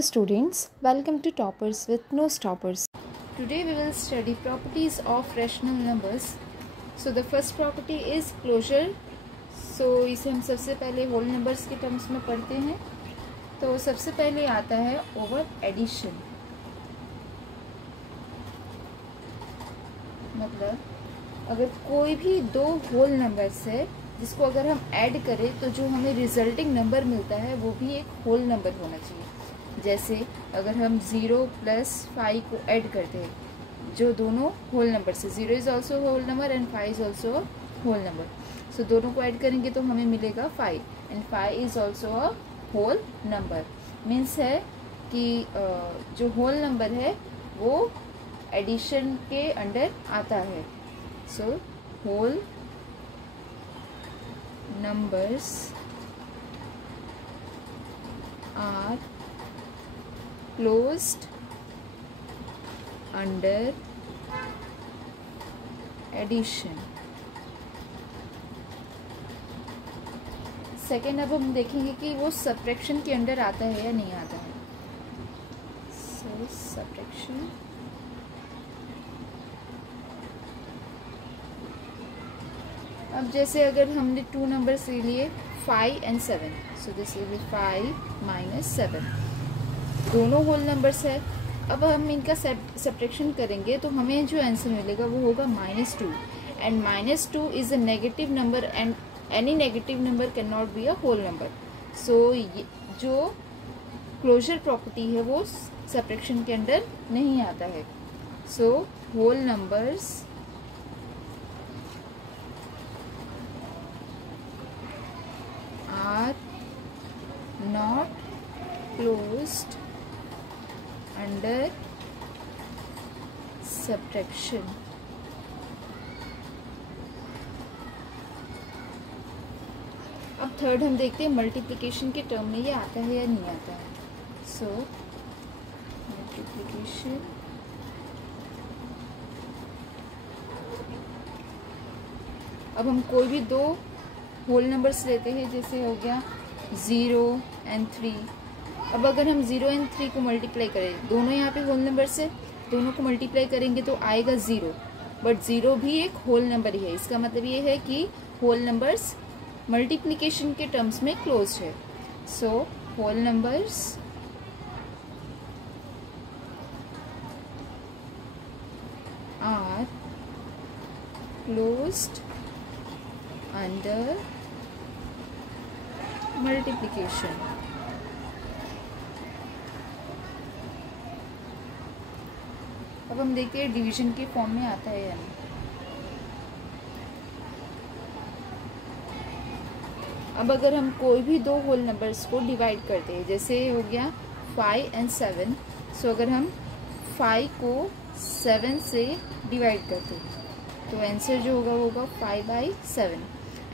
Hello students, welcome to Toppers with No Stoppers. Today we will study properties of rational numbers. So the first property is closure. So इसे हम सबसे पहले whole numbers के terms में पढ़ते हैं. तो सबसे पहले आता है ओवर एडिशन. मतलब अगर कोई भी दो होल नंबर्स है जिसको अगर हम ऐड करें तो जो हमें रिजल्टिंग नंबर मिलता है वो भी एक होल नंबर होना चाहिए. जैसे अगर हम 0 + 5 को ऐड करते हैं जो दोनों होल नंबर से, 0 is also whole number and 5 is also whole number. So दोनों को ऐड करेंगे तो हमें मिलेगा 5 and 5 is also a whole number. Means है कि जो होल नंबर है वो एडिशन के अंडर आता है. So whole numbers are closed under addition. Second अब हम देखेंगे कि वो सब्ट्रैक्शन के अंडर आता है या नहीं आता है. सो सब्ट्रैक्शन अब जैसे अगर हमने टू नंबर्स ले लिए 5 and 7. So this will B 5 - 7. दोनों होल नंबर्स है. अब हम इनका सब्ट्रैक्शन करेंगे तो हमें जो आंसर मिलेगा वो होगा -2 and -2 is a negative number and any negative number can not be a whole number. So जो क्लोजर प्रॉपर्टी है वो सब्ट्रैक्शन के अंडर नहीं आता है. So whole numbers are not closed under subtraction. अब थर्ड हम देखते हैं मल्टीप्लिकेशन के टर्म में ये आता है या नहीं आता है. सो मल्टीप्लिकेशन अब हम कोई भी दो होल नंबर्स लेते हैं. जैसे हो गया 0 and 3. अब अगर हम 0 and 3 को मल्टीप्लाई करें, दोनों यहाँ पे होल नंबर से, दोनों को मल्टीप्लाई करेंगे तो आएगा 0. बट 0 भी एक होल नंबर ही है. इसका मतलब ये है कि होल नंबर्स मल्टीप्लिकेशन के टर्म्स में क्लोज है. So whole numbers are closed under multiplication. अब हम देखते हैं डिवीजन के फॉर्म में आता है या नहीं. अब अगर हम कोई भी दो होल नंबर्स को डिवाइड करते हैं, जैसे हो गया 5 and 7. सो अगर हम 5 को 7 से डिवाइड करते हैं तो आंसर जो होगा वो होगा 5/7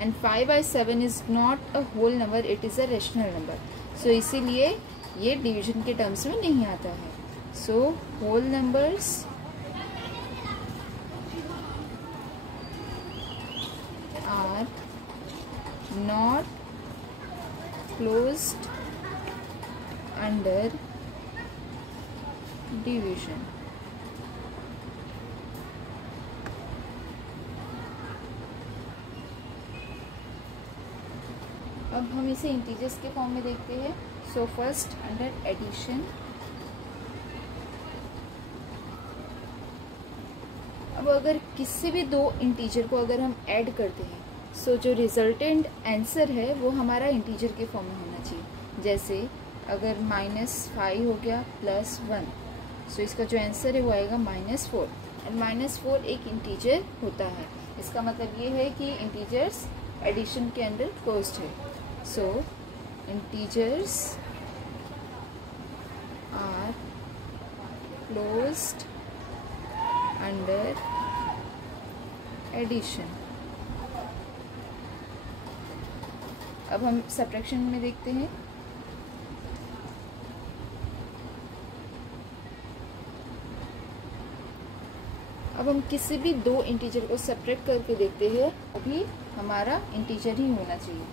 and 5/7 is not a whole number, it is a rational number. So इसीलिए ये डिवीजन के टर्म्स में नहीं आता है. So whole numbers are not closed under division. अब हम इसे इंटीजर्स के फॉर्म में देखते हैं. So first under addition. अब अगर किसी भी दो इंटीजर को अगर हम ऐड करते हैं सो जो रिजल्टेंट आंसर है वो हमारा इंटीजर के फॉर्म में होना चाहिए. जैसे अगर -5 हो गया +1. सो इसका जो आंसर है वो आएगा -4 एंड -4 एक इंटीजर होता है. इसका मतलब ये है कि इंटीजर्स एडिशन के अंडर क्लोज्ड है. So integers are closed under addition. अब हम सब्ट्रैक्शन में देखते हैं. अब हम किसी भी दो इंटीजर को सब्ट्रैक्ट करके देखते हैं, अभी हमारा इंटीजर ही होना चाहिए.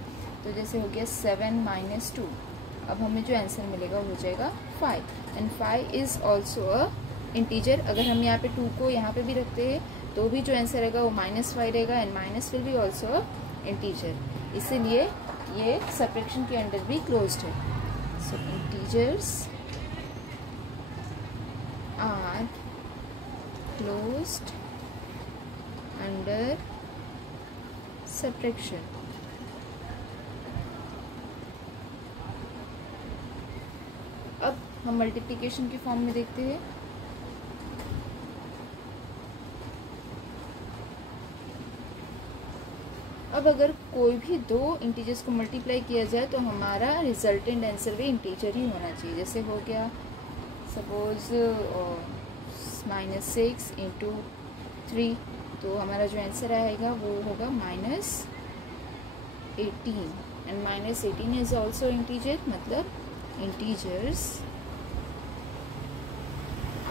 तो जैसे हो गया 7 - 2. अब हमें जो आंसर मिलेगा वो हो जाएगा 5 and 5 is also a integer. अगर हम यहाँ पे 2 को यहाँ पे भी रखते हैं तो भी जो आंसर रहेगा वो -5 रहेगा and minus will be also a integer, इसीलिए ये सब्ट्रैक्शन के अंडर भी क्लोज्ड है। So integers are closed under subtraction. अब हम मल्टीप्लिकेशन के फॉर्म में देखते हैं। अब अगर कोई भी दो इंटीजर्स को मल्टीप्लाई किया जाए तो हमारा रिजल्टेंट आंसर भी इंटीजर ही होना चाहिए। जैसे हो गया सपोज -6 × 3, तो हमारा जो आंसर आएगा वो होगा -18 एंड -18 इज ऑल्सो इंटीजर, मतलब integers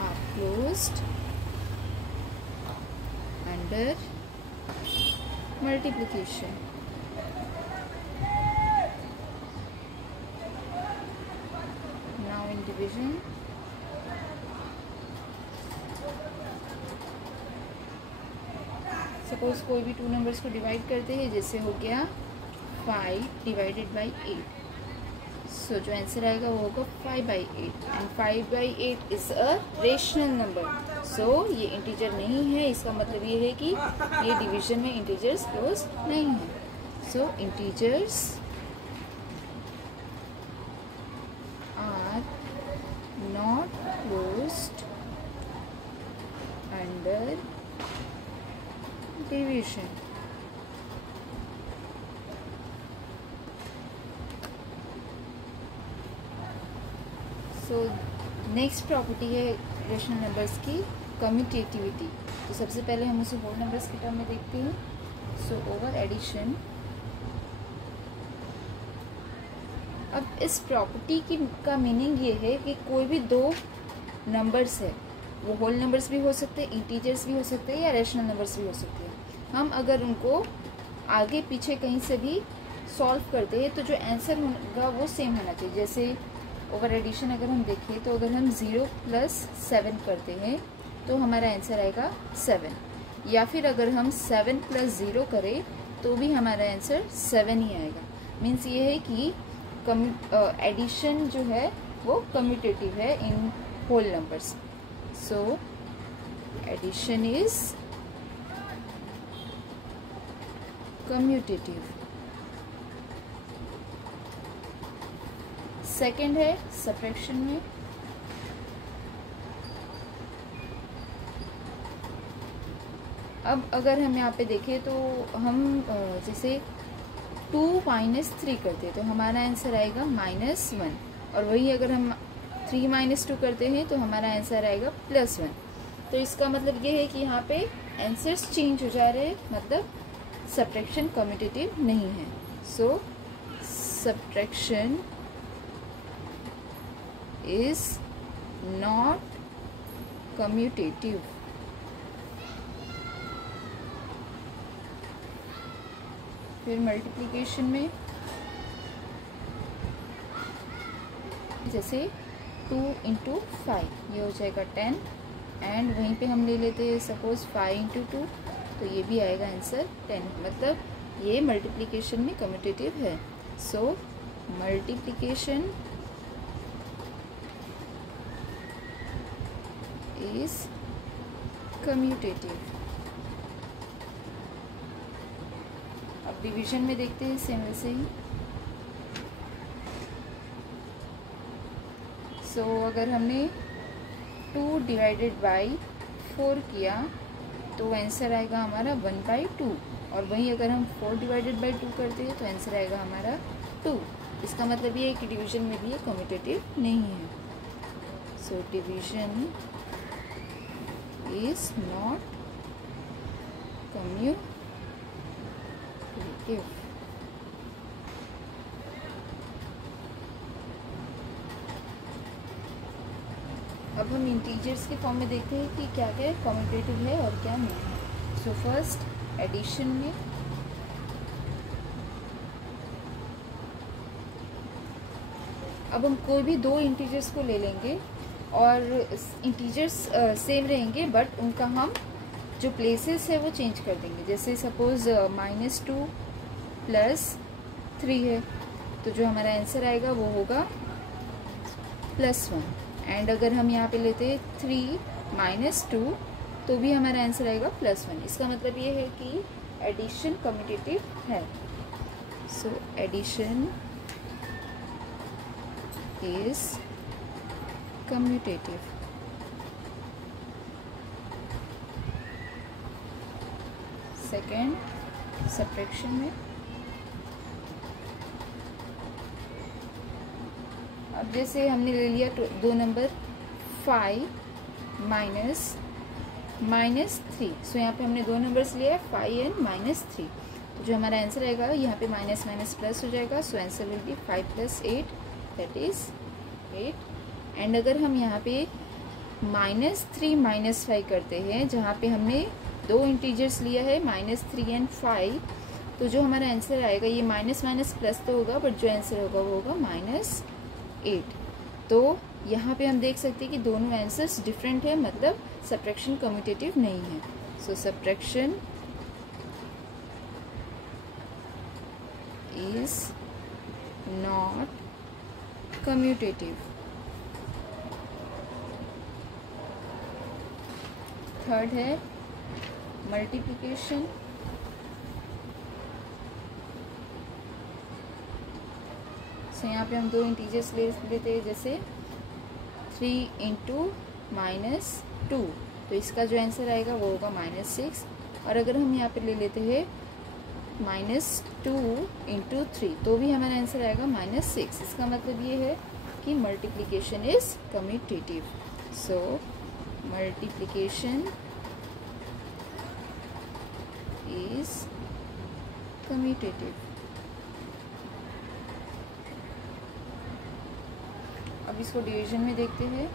are closed under multiplication। Now in division, suppose कोई भी 2 नंबर्स को डिवाइड करते हैं, जैसे हो गया 5 / 8, सो जो आंसर आएगा वो होगा 5/8 and 5/8 is a rational number. So ये इंटीजर नहीं है, इसका मतलब ये है कि ये डिवीजन में इंटीजर्स क्लोज नहीं है। So integers are not closed under division. So next property है रेशनल नंबर्स की कम्यूटेटिविटी। तो सबसे पहले हम उसे होल नंबर्स के टर्म में देखते हैं। सो ओवर एडिशन, अब इस प्रॉपर्टी की का मीनिंग ये है कि कोई भी दो नंबर्स है, वो होल नंबर्स भी हो सकते हैं, इंटीजर्स भी हो सकते हैं या रेशनल नंबर्स भी हो सकते हैं। हम अगर उनको आगे पीछे कहीं से भी सॉल्व करते हैं तो जो आंसर होगा वो सेम होना चाहिए। जैसे ओवर एडिशन अगर हम देखें तो अगर हम 0 + 7 करते हैं तो हमारा आंसर आएगा 7, या फिर अगर हम 7 + 0 करें तो भी हमारा आंसर 7 ही आएगा। मीन्स ये है कि एडिशन जो है वो कम्यूटेटिव है in whole numbers. So addition is commutative. Second है सब्ट्रैक्शन में, अब अगर हम यहाँ पे देखें तो हम जैसे 2 - 3 करते हैं तो हमारा आंसर आएगा -1, और वही अगर हम 3 - 2 करते हैं तो हमारा आंसर आएगा +1। तो इसका मतलब ये है कि यहाँ पे आंसर्स चेंज हो जा रहे हैं, मतलब सब्ट्रैक्शन कम्यूटेटिव नहीं है। So subtraction is not commutative। फिर मल्टीप्लिकेशन में जैसे 2 × 5 ये हो जाएगा 10 एंड वहीं पे हम ले लेते हैं सपोज 5 × 2, तो ये भी आएगा आंसर 10, मतलब ये मल्टीप्लिकेशन में कम्यूटेटिव है। सो मल्टीप्लिकेशन is commutative। अब डिवीजन में देखते हैं सेम वैसे ही। सो अगर हमने 2 / 4 किया तो आंसर आएगा हमारा 1/2, और वहीं अगर हम 4 / 2 करते हैं तो आंसर आएगा हमारा 2। इसका मतलब ये है कि डिवीजन में भी ये कम्यूटेटिव नहीं है। So division is not commutative। अब हम इंटीजर्स के फॉर्म में देखते हैं कि क्या क्या कम्यूटेटिव है और क्या नहीं है। सो फर्स्ट एडिशन में अब हम कोई भी दो इंटीजर्स को ले लेंगे और इंटीजर्स सेम रहेंगे, बट उनका हम जो प्लेसेस है वो चेंज कर देंगे। जैसे सपोज -2 + 3 है, तो जो हमारा आंसर आएगा वो होगा +1। एंड अगर हम यहाँ पे लेते हैं 3 - 2, तो भी हमारा आंसर आएगा +1। इसका मतलब ये है कि एडिशन कम्यूटेटिव है। So addition is commutative. Second, subtraction में अब जैसे हमने ले लिया दो नंबर 5 - -3। सो यहाँ पे हमने दो नंबर्स लिया 5 एंड -3। तो जो हमारा आंसर आएगा यहाँ पे माइनस माइनस प्लस हो जाएगा। So answer will be 5 + 8, that is 8। And अगर हम यहाँ पे -3 - 5 करते हैं, जहाँ पे हमने दो इंटीजर्स लिया है -3 एंड 5, तो जो हमारा आंसर आएगा ये माइनस माइनस प्लस तो होगा, बट जो आंसर होगा वो होगा -8। तो यहाँ पे हम देख सकते हैं कि दोनों आंसर्स डिफरेंट है, मतलब सब्ट्रैक्शन कम्यूटेटिव नहीं है। So subtraction is not commutative. Third है मल्टीप्लिकेशन। सो यहाँ पे हम दो इंटीजर्स ले लेते हैं, जैसे 3 × -2, तो इसका जो आंसर आएगा वो होगा -6। और अगर हम यहाँ पे ले लेते हैं -2 × 3, तो भी हमारा आंसर आएगा -6। इसका मतलब ये है कि multiplication is commutative. So multiplication is commutative. अब इसको डिवीजन में देखते हैं।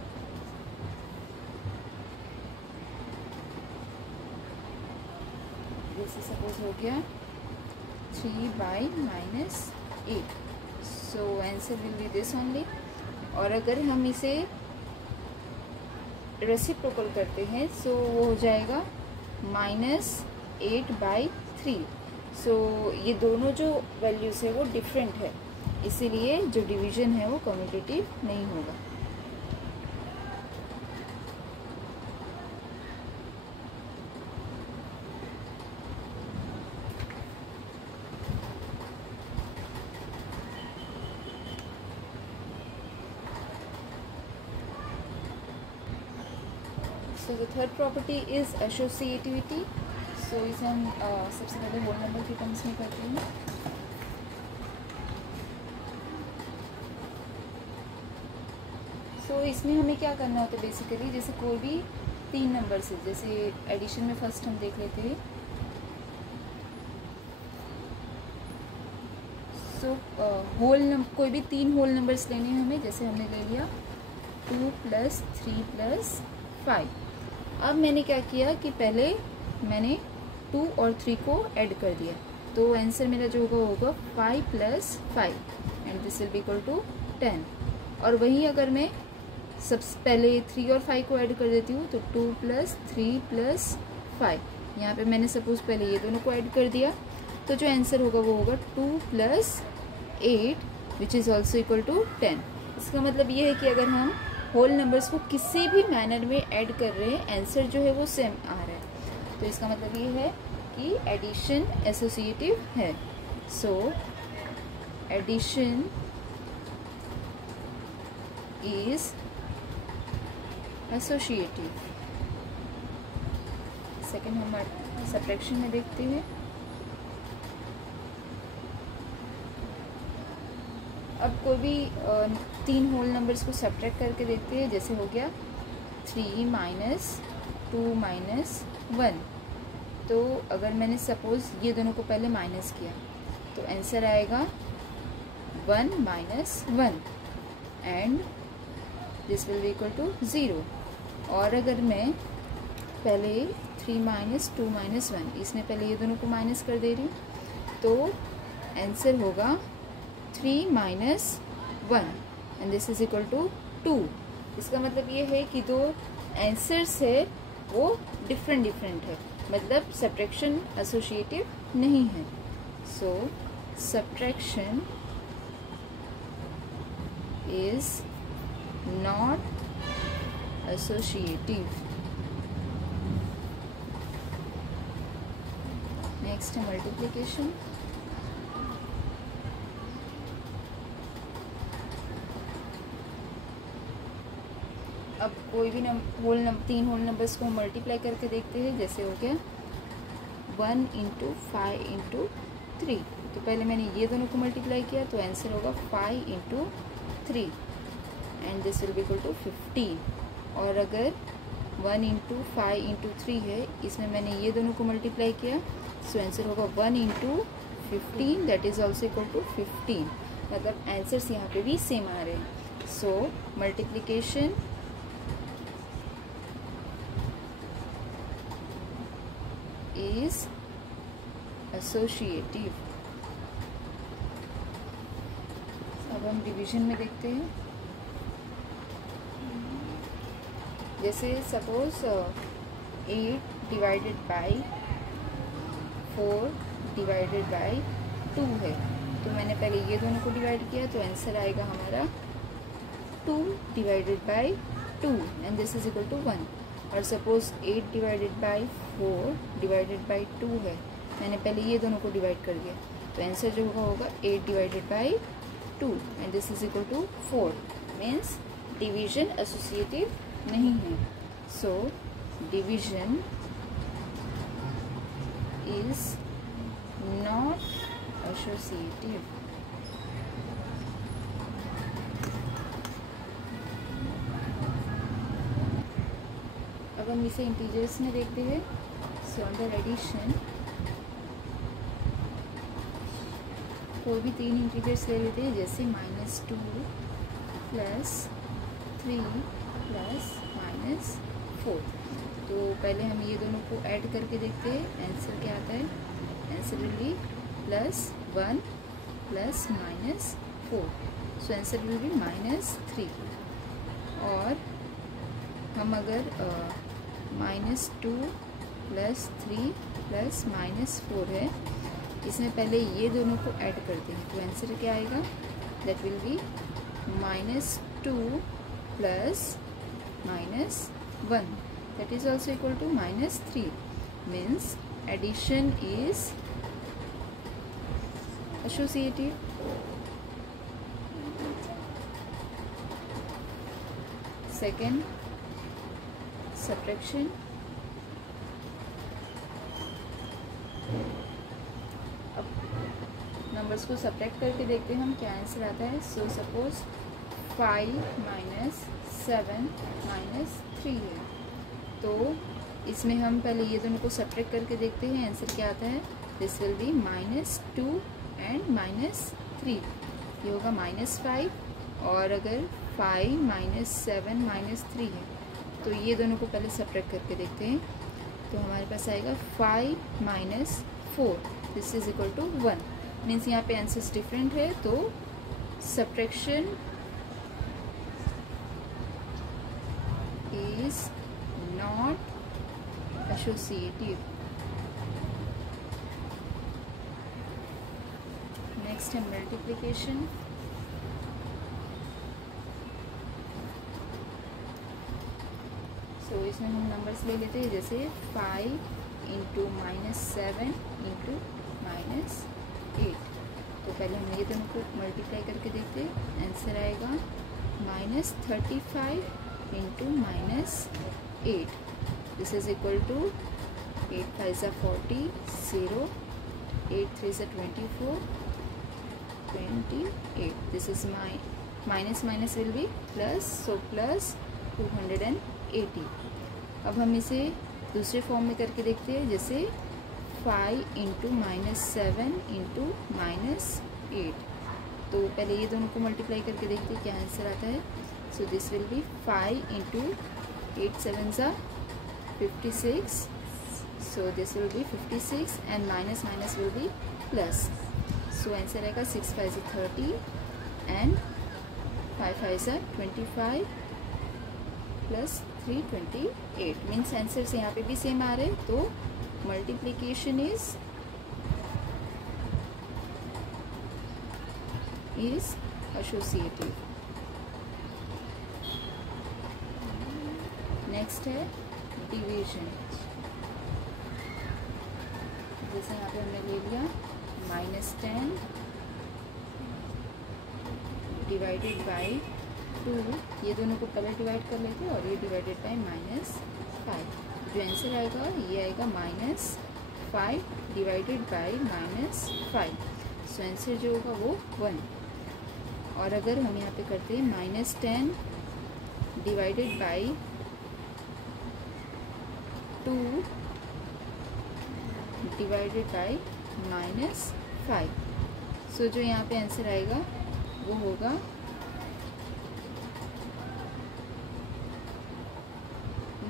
जैसे सपोज हो गया 3/-8, so answer will be this only. और अगर हम इसे रेसिप्रोकल करते हैं, सो वो हो जाएगा -8/3। सो ये दोनों जो वैल्यूज है वो डिफरेंट है, इसीलिए जो डिवीजन है वो कम्यूटेटिव नहीं होगा। So the third property is associativity. So इसे हम सबसे पहले होल नंबर के टर्म्स में करते हैं। सो इसमें हमें क्या करना होता है बेसिकली, जैसे कोई भी 3 नंबर से, जैसे एडिशन में फर्स्ट हम देख लेते हैं। सो कोई भी 3 होल नंबर्स लेने हैं हमें, जैसे हमने ले लिया 2 + 3 + 5। अब मैंने क्या किया कि पहले मैंने 2 और 3 को ऐड कर दिया, तो आंसर मेरा जो होगा वो होगा 5 + 5 and this will be equal to 10। और वहीं अगर मैं सबसे पहले 3 और 5 को ऐड कर देती हूँ, तो 2 + 3 + 5, यहाँ पे मैंने सपोज पहले ये दोनों को ऐड कर दिया, तो जो आंसर होगा वो होगा 2 + 8 which is also equal to 10। इसका मतलब ये है कि अगर हम होल नंबर्स को किसी भी मैनर में ऐड कर रहे हैं, आंसर जो है वो सेम आ रहा है। तो इसका मतलब ये है कि एडिशन एसोसिएटिव है। So addition is associative. Second हम सब्ट्रैक्शन में देखते हैं। अब कोई भी 3 होल नंबर्स को सब्ट्रैक्ट करके देखते हैं। जैसे हो गया 3 - 2 - 1, तो अगर मैंने सपोज ये दोनों को पहले माइनस किया, तो आंसर आएगा 1 - 1 and this will be equal to 0। और अगर मैं पहले 3 - 2 - 1, इसमें पहले ये दोनों को माइनस कर दे रही हूँ, तो आंसर होगा 3 - 1 and this is equal to 2। इसका मतलब ये है कि दो आंसर्स है वो डिफरेंट है, मतलब सब्ट्रैक्शन एसोसिएटिव नहीं है। So subtraction is not associative. Next है मल्टीप्लिकेशन। अब कोई भी तीन होल नंबर्स को मल्टीप्लाई करके देखते हैं। जैसे हो गया 1 × 5 × 3, तो पहले मैंने ये दोनों को मल्टीप्लाई किया तो आंसर होगा 5 × 3 and this will be equal to 15। और अगर 1 × 5 × 3 है, इसमें मैंने ये दोनों को मल्टीप्लाई किया, सो आंसर होगा 1 × 15 that is also equal to 15। मतलब आंसर्स यहाँ पे भी सेम आ रहे हैं। सो मल्टीप्लिकेशन इज एसोसिएटिव। अब हम डिवीजन में देखते हैं। जैसे suppose 8 divided by 4 divided by 2 है, तो मैंने पहले ये दोनों को डिवाइड किया तो आंसर आएगा हमारा 2 divided by 2 and this is equal to 1। और suppose 8 divided by 4 divided by 2 है, मैंने पहले ये दोनों को डिवाइड कर दिया तो आंसर जो होगा 8 divided by 2 and this is equal to 4। Means division associative नहीं है। So division is not associative. अब हम इसे इंटीजर्स में देखते हैं। सो अंडर एडिशन कोई भी तीन इंटीजर्स ले लेते हैं, जैसे -2 + 3 + -4। तो पहले हम ये दोनों को ऐड करके देखते हैं, आंसर क्या आता है। Answer will be +1 + -4, so answer will be -3। और हम अगर -2 + 3 + -4 है, इसमें पहले ये दोनों को ऐड करते हैं तो आंसर क्या आएगा, that will be -2 + -1 that is also equal to -3 means addition is associative। Second, subtraction। अब नंबर्स को सब्ट्रैक्ट करके देखते हैं हम क्या आंसर आता है। सो सपोज 5 - 7 - 3 है, तो इसमें हम पहले ये दोनों को सब्ट्रैक्ट करके देखते हैं, आंसर क्या आता है। दिस विल बी -2 एंड -3, ये होगा -5। और अगर 5 - 7 - 3 है, तो ये दोनों को पहले सब्ट्रैक्ट करके देखते हैं, तो हमारे पास आएगा 5 - 4 this is equal to 1। Means यहाँ पे आंसर्स डिफरेंट है, तो subtraction is not associative। Next है मल्टीप्लिकेशन। सो इसमें हम नंबर्स ले लेते हैं, जैसे 5 × -7 × -8। तो पहले हम ये दोनों को मल्टीप्लाई करके देखते हैं, आंसर आएगा -35 × -8 this is equal to 8 × 5 = 40 0 8 × 3 = 24 28 this is minus will be plus, so +280। अब हम इसे दूसरे फॉर्म में करके देखते हैं, जैसे 5 × -7 × -8। तो पहले ये दोनों को मल्टीप्लाई करके देखते हैं क्या आंसर आता है। So this will B 5 × 8 7s are 56, so this will be 56 and minus will be plus, so answer आएगा 6 × 5 = 30 and 5 5 सा 25 प्लस 3 28 मीन्स आंसर से यहाँ पे भी सेम आ रहे, तो मल्टीप्लीकेशन इज एसोसिएटिव। नेक्स्ट है डिवीजन। जैसे यहाँ पे हमने ले लिया -10 डिवाइडेड बाई 2, ये दोनों को पहले डिवाइड कर लेते हैं और ये डिवाइडेड बाई -5। जो आंसर आएगा ये आएगा -5 डिवाइडेड बाई -5। सो आंसर जो होगा वो 1। और अगर हम यहाँ पे करते हैं -10 डिवाइडेड बाई 2 डिवाइडेड बाई -5, सो जो यहाँ पे आंसर आएगा वो होगा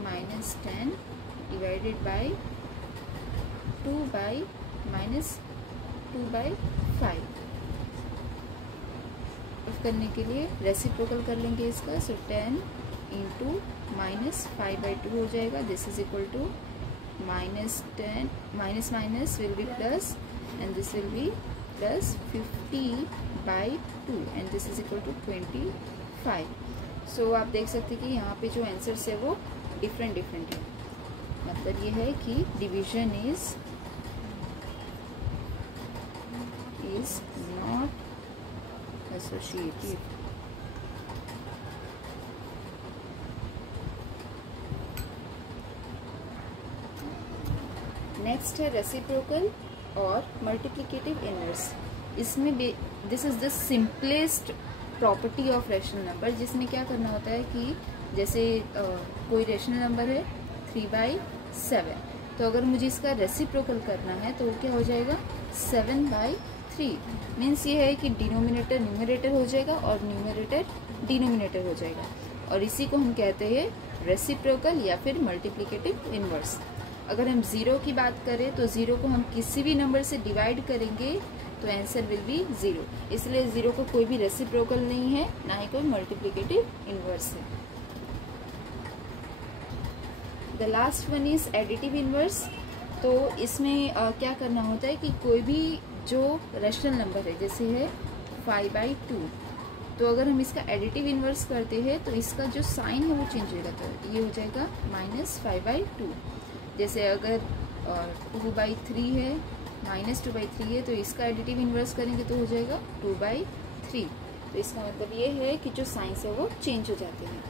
-10 डिवाइडेड बाई 2/-2/5। करने के लिए रेसिप्रोकल कर लेंगे इसका, सो 10 इंटू -5/2 हो जाएगा। This is equal to -10 minus will be plus and this will be plus 50/2 and this is equal to 25। So आप देख सकते हैं कि यहाँ पे जो आंसर्स है वो डिफरेंट है। मतलब ये है कि division is not associative. Next है रेसिप्रोकल और मल्टीप्लिकेटिव इनवर्स। इसमें this is the simplest property of rational number, जिसमें क्या करना होता है कि जैसे कोई रैशनल नंबर है 3/7, तो अगर मुझे इसका रेसिप्रोकल करना है तो क्या हो जाएगा 7/3। मीन्स ये है कि डिनोमिनेटर न्यूमरेटर हो जाएगा और न्यूमरेटर डिनोमिनेटर हो जाएगा, और इसी को हम कहते हैं रेसिप्रोकल या फिर मल्टीप्लिकेटिव इनवर्स। अगर हम 0 की बात करें तो 0 को हम किसी भी नंबर से डिवाइड करेंगे तो आंसर विल बी 0, इसलिए 0 को कोई भी रेसिप्रोकल नहीं है, ना ही कोई मल्टीप्लिकेटिव इनवर्स है। The last one is additive inverse. तो इसमें क्या करना होता है कि कोई भी जो रैशनल नंबर है, जैसे है 5/2, तो अगर हम इसका एडिटिव इनवर्स करते हैं तो इसका जो साइन है वो चेंज होगा, तो ये हो जाएगा -5/2। जैसे अगर 2/3 है, -2/3 है, तो इसका एडिटिव इनवर्स करेंगे तो हो जाएगा 2/3। तो इसका मतलब ये है कि जो साइंस है वो चेंज हो जाते हैं।